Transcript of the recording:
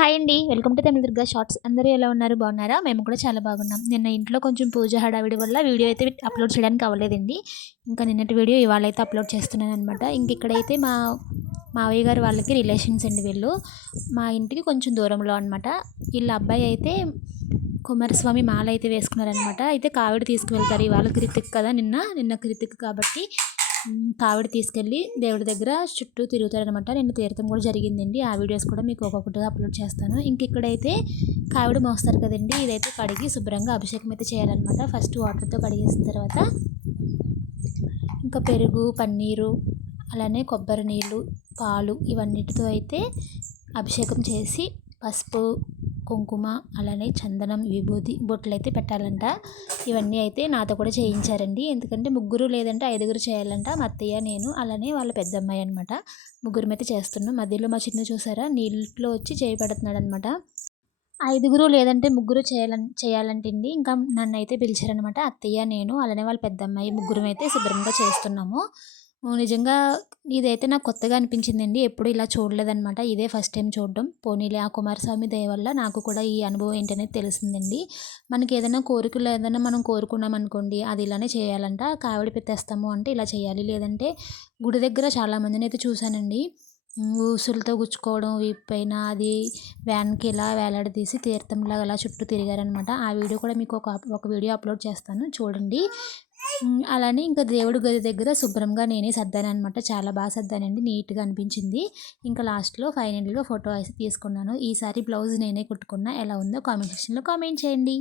Hi అండి. Welcome to Tamil Durga shorts. అందరూ ఎలా ఉన్నారు? బాగున్నారా? మేము కూడా చాలా బాగున్నాం. నిన్న ఇంట్లో కొంచెం పూజ హడావిడి వల్ల వీడియో అయితే అప్లోడ్ చేయడానికి అవ్వలేదండి. ఇంకా నిన్నటి వీడియో ఇవాళ అయితే అప్లోడ్ చేస్తున్నాననమాట. ఇంక ఇక్కడైతే మా మావయ్య గారు వాళ్ళకి రిలేషన్స్ అండి వీళ్ళు. మా ఇంటికి కొంచెం దూరంలో అనమాట. వీళ్ళ అబ్బాయి అయితే కుమారస్వామి మాల అయితే వేసుకున్నారనమాట. అయితే కావిడి తీసుకువెళ్తారు. ఇవాళ కృతిక్ కదా, నిన్న కృతిక్ కాబట్టి కావిడి తీసుకెళ్ళి దేవుడి దగ్గర చుట్టూ తిరుగుతారనమాట. నిన్న తీర్థం కూడా జరిగిందండి. ఆ వీడియోస్ కూడా మీకు ఒక్కొక్కటిగా అప్లోడ్ చేస్తాను. ఇంక ఇక్కడైతే కావిడి మోస్తారు కదండి, ఇదైతే కడిగి శుభ్రంగా అభిషేకం అయితే చేయాలన్నమాట. ఫస్ట్ వాటర్తో కడిగేసిన తర్వాత ఇంకా పెరుగు, పన్నీరు, అలానే కొబ్బరి నీళ్ళు, పాలు ఇవన్నిటితో అయితే అభిషేకం చేసి పసుపు, కుంకుమ, అలానే చందనం, విభూతి బొట్లు అయితే పెట్టాలంట. ఇవన్నీ అయితే నాతో కూడా చేయించారండి. ఎందుకంటే ముగ్గురు లేదంటే ఐదుగురు చేయాలంట. మా అత్తయ్య, నేను, అలానే వాళ్ళ పెద్దమ్మాయి అనమాట. ముగ్గురం అయితే చేస్తున్నాం. మధ్యలో మా చిన్న చూసారా నీళ్ళలో వచ్చి చేయి పెడుతున్నాడు అనమాట. ఐదుగురు లేదంటే ముగ్గురు చేయాలంటండి. ఇంకా నన్ను అయితే పిలిచారనమాట. అత్తయ్య, నేను, అలానే వాళ్ళ పెద్దమ్మాయి ముగ్గురం అయితే శుభ్రంగా చేస్తున్నాము. నిజంగా ఇదైతే నాకు కొత్తగా అనిపించిందండి. ఎప్పుడు ఇలా చూడలేదనమాట. ఇదే ఫస్ట్ టైం చూడడం. పోనీలే ఆ కుమారస్వామి దయ వల్ల నాకు కూడా ఈ అనుభవం ఏంటనేది తెలిసిందండి. మనకి ఏదైనా కోరికలు ఏదైనా మనం కోరుకున్నాం అనుకోండి, అది ఇలానే చేయాలంట. కావిడి పెట్టేస్తాము అంటే ఇలా చేయాలి. లేదంటే గుడి దగ్గర చాలామందిని అయితే చూశానండి. ఊసులతో గుచ్చుకోవడం వీపు పైన, అది వ్యాన్కి ఇలా వేలాడదీసి తీర్థంలాగా అలా చుట్టూ తిరిగారనమాట. ఆ వీడియో కూడా మీకు ఒక వీడియో అప్లోడ్ చేస్తాను, చూడండి. అలానే ఇంకా దేవుడి గది దగ్గర శుభ్రంగా నేనే సర్దాననమాట. చాలా బాగా సర్దానండి. నీట్గా అనిపించింది. ఇంకా లాస్ట్లో ఫైనల్గా ఫోటో అయితే తీసుకున్నాను. ఈసారి బ్లౌజ్ నేనే కుట్టుకున్నా. ఎలా ఉందో కామెంట్ సెక్షన్లో కామెంట్ చేయండి.